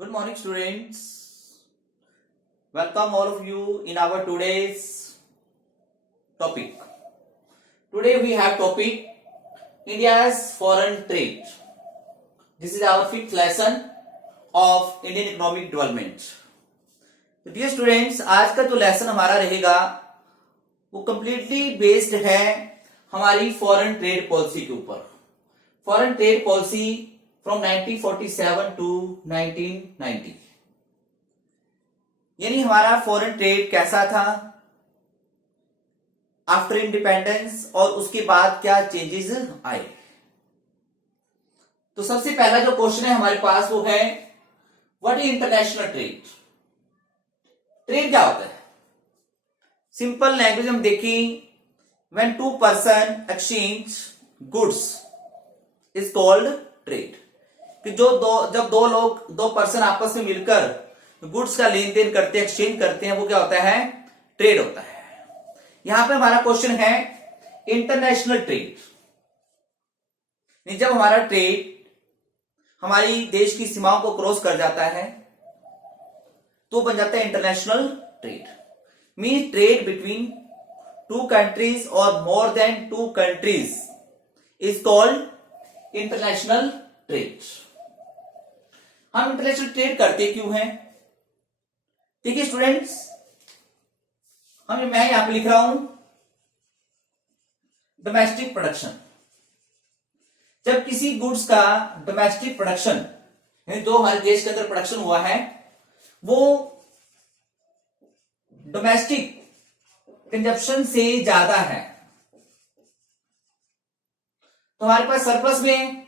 Good morning, students. Welcome all of you in our today's topic. Today we have topic India's foreign trade. This is our fifth lesson of Indian economic development. तो dear students, आज का जो lesson हमारा रहेगा वो completely based है हमारी foreign trade policy के ऊपर. Foreign trade policy from 1947 to 1990. यानी हमारा फॉरेन ट्रेड कैसा था आफ्टर इंडिपेंडेंस और उसके बाद क्या चेंजेस आए. तो सबसे पहला जो क्वेश्चन है हमारे पास वो है what is international trade. Trade क्या होता है? सिंपल लैंग्वेज हम देखें, when two person exchange goods is called trade. कि जब दो पर्सन आपस में मिलकर गुड्स का लेन देन करते हैं, एक्सचेंज करते हैं, वो क्या होता है? ट्रेड होता है. यहां पे हमारा क्वेश्चन है इंटरनेशनल ट्रेड. जब हमारा ट्रेड हमारी देश की सीमाओं को क्रॉस कर जाता है तो बन जाता है international trade. Mean trade between two countries और more than two countries is called international trade. हम इंटरनेशनल ट्रेड करते क्यों हैं? देखिए स्टूडेंट्स, मैं यहां पे लिख रहा हूं डोमेस्टिक प्रोडक्शन. जब किसी गुड्स का डोमेस्टिक प्रोडक्शन जो हमारे देश के अंदर प्रोडक्शन हुआ है वो डोमेस्टिक कंजप्शन से ज्यादा है तो हमारे पास सरप्लस में,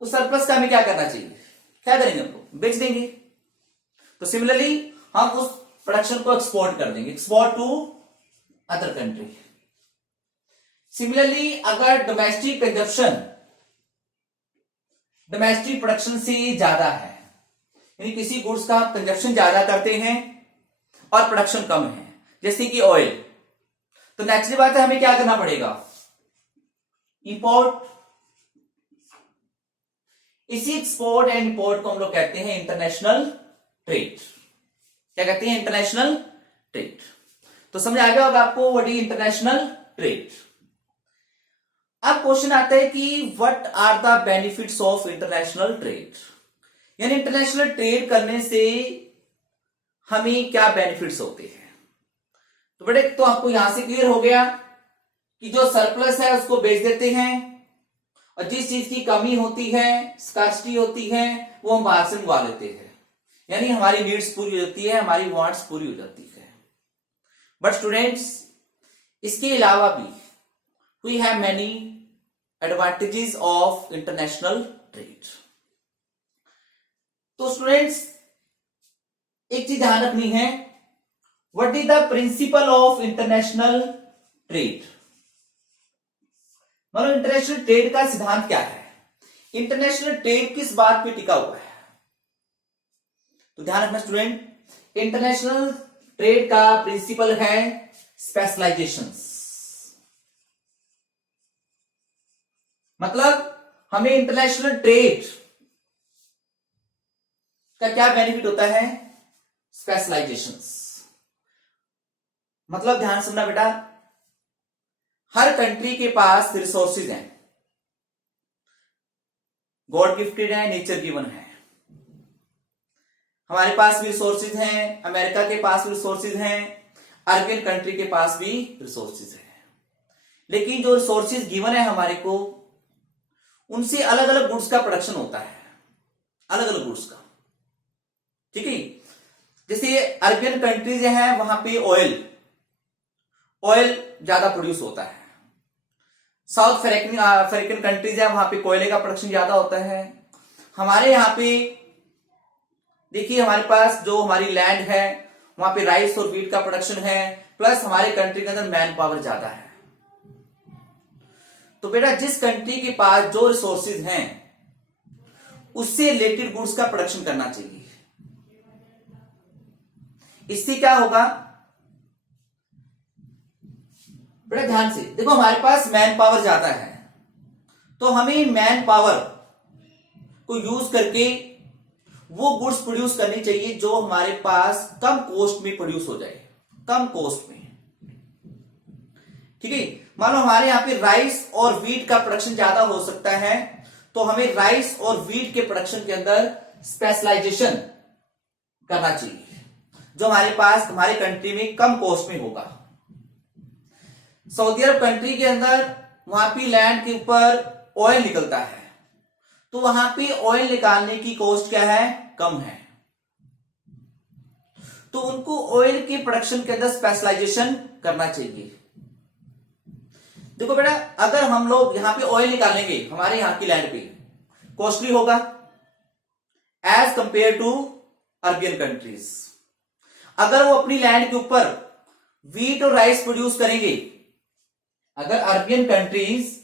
उस सरप्लस का हमें क्या करना चाहिए? क्या करेंगे? हमको बेच देंगे. तो सिमिलरली हम उस प्रोडक्शन को एक्सपोर्ट कर देंगे, export to other country. Similarly अगर डोमेस्टिक कंजप्शन डोमेस्टिक प्रोडक्शन से ज्यादा है, यानी किसी गुड्स का कंजप्शन ज्यादा करते हैं और प्रोडक्शन कम है, जैसे कि ऑयल, तो नेचुरली बात है हमें क्या करना पड़ेगा? इंपोर्ट. इसी एक्सपोर्ट एंड इंपोर्ट को हम लोग कहते हैं इंटरनेशनल ट्रेड. क्या कहते हैं? International trade. तो समझ आ गया होगा आपको व्हाट इज इंटरनेशनल ट्रेड. अब क्वेश्चन आता है कि what are the benefits of international trade. यानी इंटरनेशनल ट्रेड करने से हमें क्या बेनिफिट्स होते हैं? तो बेटे तो आपको यहां से क्लियर हो गया कि जो सरप्लस है उसको बेच देते हैं और जिस चीज की कमी होती है, स्कार्सिटी होती है, वो हम बाहर से मंगवा लेते हैं. यानी हमारी नीड्स पूरी हो जाती है, हमारी वांट्स पूरी हो जाती है. बट स्टूडेंट्स, इसके अलावा भी we have many advantages of international trade. तो स्टूडेंट्स एक चीज ध्यान रखनी है, what is the principle of international trade. मतलब इंटरनेशनल ट्रेड का सिद्धांत क्या है? इंटरनेशनल ट्रेड किस बात पे टिका हुआ है? तो ध्यान रखना स्टूडेंट, इंटरनेशनल ट्रेड का प्रिंसिपल है स्पेशलाइजेशंस. मतलब हमें इंटरनेशनल ट्रेड का क्या बेनिफिट होता है? स्पेशलाइजेशंस. मतलब ध्यान सुनना बेटा, हर कंट्री के पास रिसोर्सेज हैं, गॉड गिफ्टेड है, नेचर गिवन है. हमारे पास भी रिसोर्सेज हैं, अमेरिका के पास भी रिसोर्सेज हैं, अरबियन कंट्री के पास भी रिसोर्सेज हैं. लेकिन जो रिसोर्सेज गिवन है हमारे को, उनसे अलग अलग गुड्स का प्रोडक्शन होता है, अलग अलग गुड्स का. ठीक है. जैसे अरबियन कंट्रीज हैं वहां पे ऑयल ज्यादा प्रोड्यूस होता है. साउथ अफ्रीकन कंट्रीज है वहां पे कोयले का प्रोडक्शन ज्यादा होता है. हमारे यहाँ पे देखिए हमारे पास जो हमारी लैंड है वहां पे राइस और व्हीट का प्रोडक्शन है, प्लस हमारे कंट्री के अंदर मैन पावर ज्यादा है. तो बेटा जिस कंट्री के पास जो रिसोर्सेज हैं उससे रिलेटेड गुड्स का प्रोडक्शन करना चाहिए. इससे क्या होगा बेटा? ध्यान से देखो, हमारे पास मैन पावर ज्यादा है तो हमें मैन पावर को यूज करके वो गुड्स प्रोड्यूस करनी चाहिए जो हमारे पास कम कॉस्ट में प्रोड्यूस हो जाए, कम कॉस्ट में। ठीक है, मान लो हमारे यहाँ पे राइस और वीट का प्रोडक्शन ज्यादा हो सकता है, तो हमें राइस और वीट के प्रोडक्शन के अंदर स्पेशलाइजेशन करना चाहिए जो हमारे पास हमारे कंट्री में कम कॉस्ट में होगा। सऊदी अरब कंट्री के अंदर वहां पे लैंड के ऊपर ऑयल निकलता है, तो वहां पे ऑयल निकालने की कॉस्ट क्या है, कम है, तो उनको ऑयल के प्रोडक्शन के अंदर स्पेशलाइजेशन करना चाहिए। देखो बेटा, अगर हम लोग यहां पे ऑयल निकालेंगे हमारे यहां की लैंड पे, कॉस्टली होगा as compare to Arabian countries. अगर वो अपनी लैंड के ऊपर वीट और राइस प्रोड्यूस करेंगे, अगर अरबियन कंट्रीज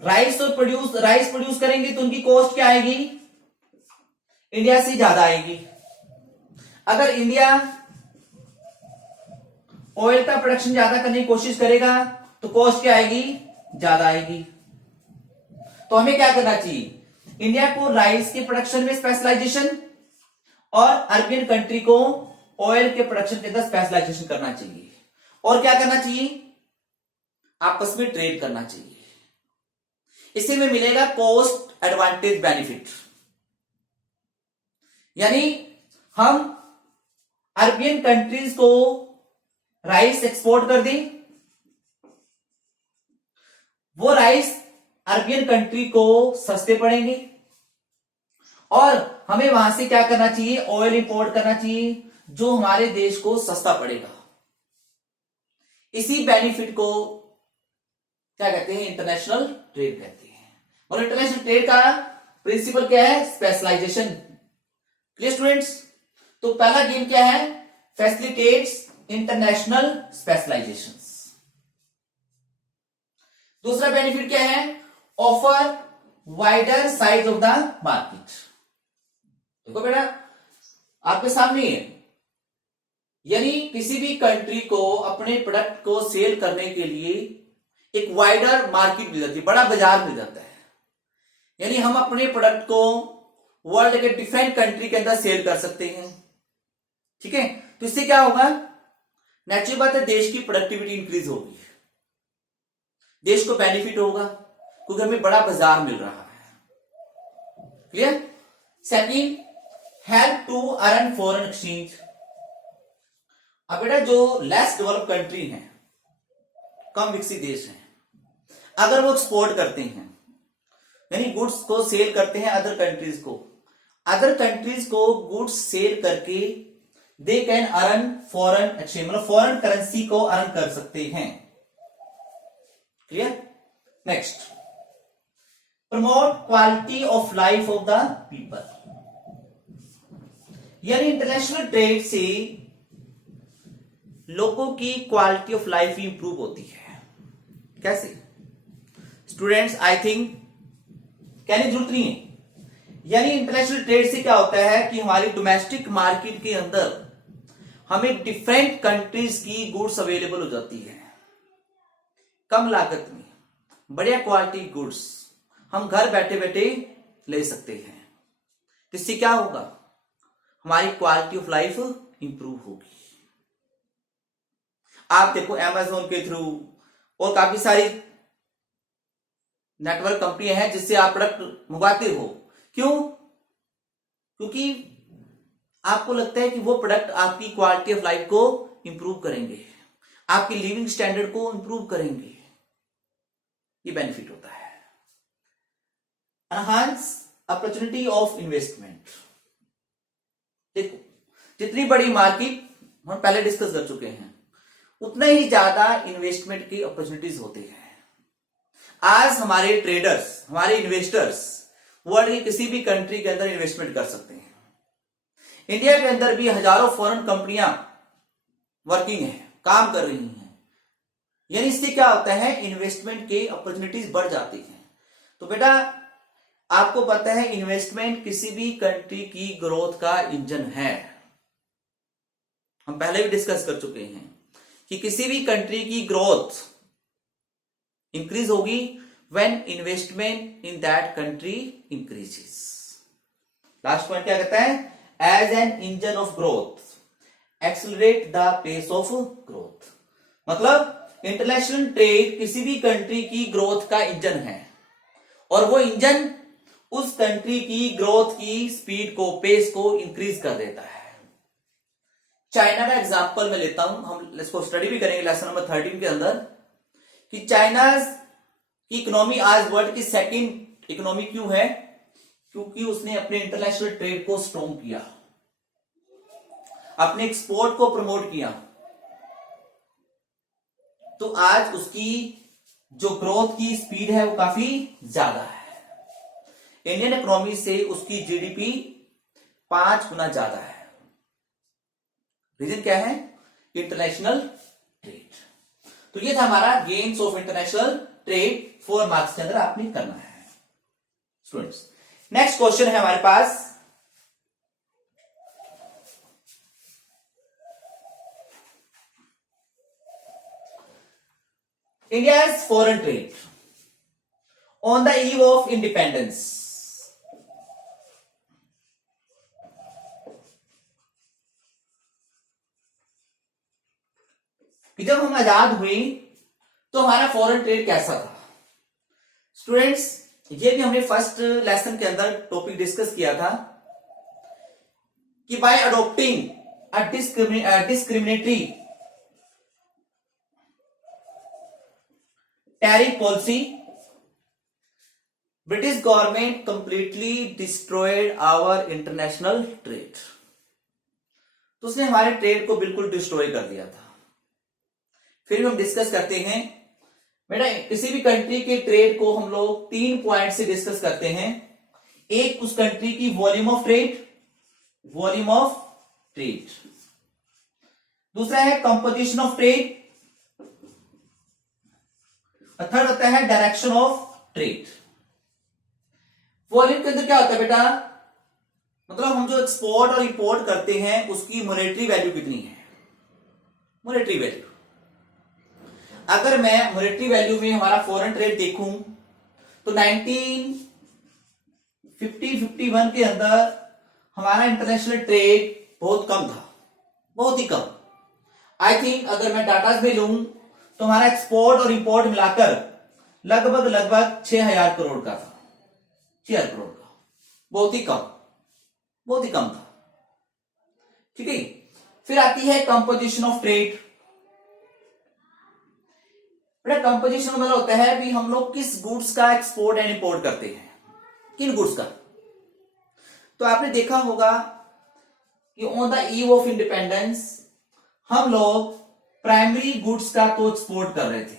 राइस प्रोड्यूस करेंगे तो उनकी कॉस्ट क्या आएगी, इंडिया से ज्यादा आएगी। अगर इंडिया ऑयल का प्रोडक्शन ज्यादा करने की कोशिश करेगा तो कॉस्ट क्या आएगी, ज्यादा आएगी। तो हमें क्या करना चाहिए, इंडिया को राइस के प्रोडक्शन में स्पेशलाइजेशन और अरबियन कंट्री को ऑयल के प्रोडक्शन के अंदर स्पेशलाइजेशन करना चाहिए। और क्या करना चाहिए, आपस में ट्रेड करना चाहिए। इसी में मिलेगा कॉस्ट एडवांटेज बेनिफिट, यानी हम अरबियन कंट्रीज को राइस एक्सपोर्ट कर दें, वो राइस अरबियन कंट्री को सस्ते पड़ेंगे, और हमें वहां से क्या करना चाहिए, ऑयल इंपोर्ट करना चाहिए जो हमारे देश को सस्ता पड़ेगा। इसी बेनिफिट को क्या कहते हैं, इंटरनेशनल ट्रेड कहते हैं। और इंटरनेशनल ट्रेड का प्रिंसिपल क्या है, स्पेशलाइजेशन। क्लियर स्टूडेंट्स, तो पहला गेम क्या है, फैसिलिटेट्स इंटरनेशनल स्पेशलाइजेशन। दूसरा बेनिफिट क्या है, offer wider size of the market. देखो बेटा, आपके सामने है, यानी किसी भी कंट्री को अपने प्रोडक्ट को सेल करने के लिए एक वाइडर मार्केट मिल जाती है, बड़ा बाजार मिल जाता है। यानी हम अपने प्रोडक्ट को वर्ल्ड के डिफरेंट कंट्री के अंदर सेल कर सकते हैं। ठीक है, तो इससे क्या होगा, नेचुरल बात है, देश की प्रोडक्टिविटी इंक्रीज होगी, देश को बेनिफिट होगा क्योंकि हमें बड़ा बाजार मिल रहा है। Clear. Second, help to earn foreign exchange. अब बेटा, जो लेस डेवलप कंट्री हैं, कम विकसित देश हैं, अगर वो एक्सपोर्ट करते हैं यानी गुड्स को सेल करते हैं अदर कंट्रीज को, अदर कंट्रीज को गुड्स सेल करके they can earn foreign exchange, मतलब फॉरेन करेंसी को अर्न कर सकते हैं। Clear. Next, promote quality of life of the people, यानी इंटरनेशनल ट्रेड से लोगों की क्वालिटी ऑफ लाइफ इंप्रूव होती है। कैसे स्टूडेंट्स, आई थिंक कहने की जरूरत नहीं है। यानी इंटरनेशनल ट्रेड से क्या होता है कि हमारी डोमेस्टिक मार्केट के अंदर हमें डिफरेंट कंट्रीज की गुड्स अवेलेबल हो जाती है, कम लागत में बढ़िया क्वालिटी गुड्स हम घर बैठे बैठे ले सकते हैं। तो इससे क्या होगा, हमारी क्वालिटी ऑफ लाइफ इंप्रूव होगी। आप देखो अमेज़न के थ्रू और काफी सारी नेटवर्क कंपनियां हैं जिससे आप प्रोडक्ट मंगवाते हो। क्यों? क्योंकि आपको लगता है कि वो प्रोडक्ट आपकी क्वालिटी ऑफ लाइफ को इंप्रूव करेंगे, आपकी लिविंग स्टैंडर्ड को इंप्रूव करेंगे। ये बेनिफिट होता है। Enhance opportunity of investment. देखो, जितनी बड़ी मार्केट हम पहले डिस्कस कर चुके हैं, उतना ही ज्यादा इन्वेस्टमेंट की अपॉर्चुनिटीज होती है। आज हमारे ट्रेडर्स, हमारे इन्वेस्टर्स वर्ल्ड की किसी भी कंट्री के अंदर इन्वेस्टमेंट कर सकते हैं। इंडिया के अंदर भी हजारों फॉरेन कंपनियां वर्किंग हैं, काम कर रही हैं। यानी इससे क्या होता है, इन्वेस्टमेंट के अपॉर्चुनिटीज बढ़ जाती हैं। तो बेटा, आपको पता है इन्वेस्टमेंट किसी भी कंट्री की ग्रोथ का इंजन है। हम पहले भी डिस्कस कर चुके हैं कि किसी भी कंट्री की ग्रोथ इंक्रीज होगी when investment in that country increases. Last point क्या कहता है? As an engine of growth accelerate the pace of growth. मतलब इंटरनेशनल ट्रेड किसी भी कंट्री की ग्रोथ का इंजन है और वो इंजन उस कंट्री की ग्रोथ की स्पीड को, पेस को इंक्रीज कर देता है। चाइना का एग्जांपल मैं लेता हूं, हम इसको स्टडी भी करेंगे लेसन नंबर 13 के अंदर, कि चाइना की इकोनॉमी आज वर्ल्ड की सेकंड इकोनॉमी क्यों है? क्योंकि उसने अपने इंटरनेशनल ट्रेड को स्ट्रॉन्ग किया, अपने एक्सपोर्ट को प्रमोट किया। तो आज उसकी जो ग्रोथ की स्पीड है वो काफी ज्यादा है। इंडियन इकोनॉमी से उसकी जीडीपी 5 गुना ज्यादा है। रीजन क्या है? International trade. तो ये था हमारा games of international trade, 4 marks के अंदर आपने करना है स्टूडेंट्स। नेक्स्ट क्वेश्चन है हमारे पास, India's foreign trade on the eve of independence. कि जब हम आजाद हुए तो हमारा फॉरेन ट्रेड कैसा था? स्टूडेंट्स, ये भी हमने फर्स्ट लेसन के अंदर टॉपिक डिस्कस किया था कि by adopting a discriminatory tariff policy, British government completely destroyed our international trade. तो उसने हमारे ट्रेड को बिल्कुल डिस्ट्रॉय कर दिया था। फिर हम डिस्कस करते हैं बेटा, किसी भी कंट्री के ट्रेड को हम लोग 3 पॉइंट से डिस्कस करते हैं। एक, उस कंट्री की volume of trade, volume of trade. दूसरा है कंपोजिशन ऑफ ट्रेड, और थर्ड होता है डायरेक्शन ऑफ ट्रेड। वॉल्यूम के अंदर क्या होता है बेटा? मतलब हम जो एक्सपोर्ट और इंपोर्ट करते हैं उसकी मॉनेटरी वैल्यू कितनी है? Monetary value. अगर मैं मॉनेटरी वैल्यू में हमारा फॉरेन ट्रेड देखूं तो 1950-51 के अंदर हमारा इंटरनेशनल ट्रेड बहुत कम था, बहुत ही कम। आई थिंक अगर मैं डाटा में लूं तो हमारा एक्सपोर्ट और इंपोर्ट मिलाकर लगभग 6000 करोड़ का था, 6000 करोड़ का। बहुत ही कम, बहुत ही कम था। ठीक है। फिर आती है कंपोजिशन ऑफ ट्रेड। कंपोजिशन मतलब होता है भी हम लोग किस गुड्स का एक्सपोर्ट एंड इंपोर्ट करते हैं, किन गुड्स का। तो आपने देखा होगा कि on the eve of independence हम लोग प्राइमरी गुड्स का तो एक्सपोर्ट कर रहे थे।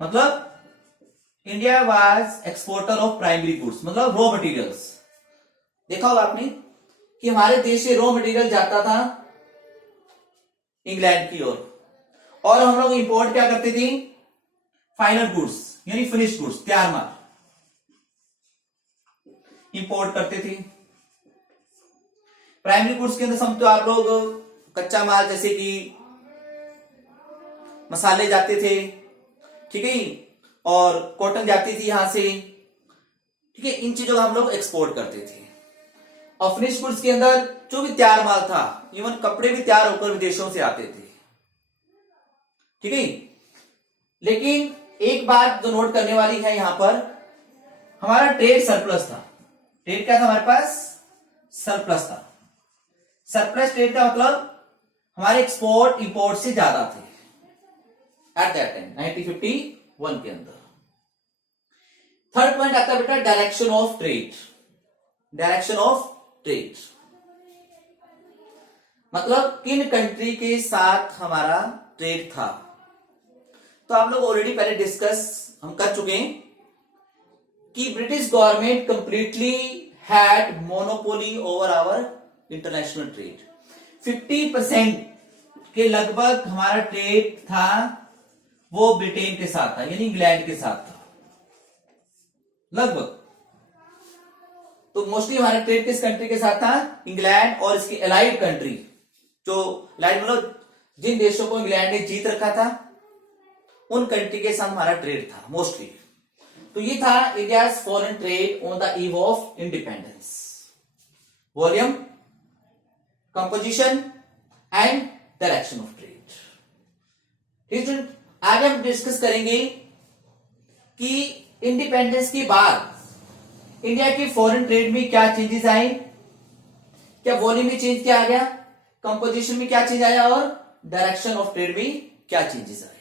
मतलब India was exporter of primary goods, मतलब रॉ मटेरियल्स। देखा होगा आपने कि हमारे देश से रॉ मटेरियल जाता था इंग्लैंड की ओर, और हम लोग इंपोर्ट क्या करते थे? फाइनल गुड्स यानी फिनिश गुड्स, तैयार माल इंपोर्ट करते थे। प्राइमरी गुड्स के अंदर समझो आप लोग कच्चा माल, जैसे कि मसाले जाते थे, ठीक है, और कॉटन जाती थी यहां से, ठीक है। इन चीजों का हम लोग एक्सपोर्ट करते थे। और फिनिश गुड्स के अंदर जो भी तैयार माल था, इवन कपड़े भी तैयार होकर विदेशों से आते थे, ठीक है। लेकिन एक बात जो नोट करने वाली है यहां पर, हमारा ट्रेड सरप्लस था। ट्रेड क्या था हमारे पास? सरप्लस था। सरप्लस ट्रेड का मतलब हमारे एक्सपोर्ट इंपोर्ट से ज्यादा थे एट दैट टाइम, 1951 के अंदर। थर्ड पॉइंट आता है बेटा direction of trade. Direction of trade मतलब किन कंट्री के साथ हमारा ट्रेड था। तो आप लोग ऑलरेडी पहले डिस्कस हम कर चुके हैं कि British government completely had monopoly over our international trade. 50% के लगभग हमारा ट्रेड था वो ब्रिटेन के साथ था, यानी इंग्लैंड के साथ था लगभग। तो मोस्टली हमारा ट्रेड किस कंट्री के साथ था? इंग्लैंड और इसकी एलाइड कंट्री। जो एलाइड मतलब जिन देशों को इंग्लैंड ने जीत रखा था उन कंट्री के साथ हमारा ट्रेड था मोस्टली। तो ये था India foreign trade on the eve of independence, volume, composition and direction of trade. ठीक है, आगे हम डिस्कस करेंगे कि इंडिपेंडेंस के बाद इंडिया की फॉरेन ट्रेड में क्या चेंजेस आए, क्या वॉल्यूम में चेंज क्या आ गया, कंपोजिशन में क्या चेंज आया और डायरेक्शन ऑफ ट्रेड में क्या चेंजेस आए।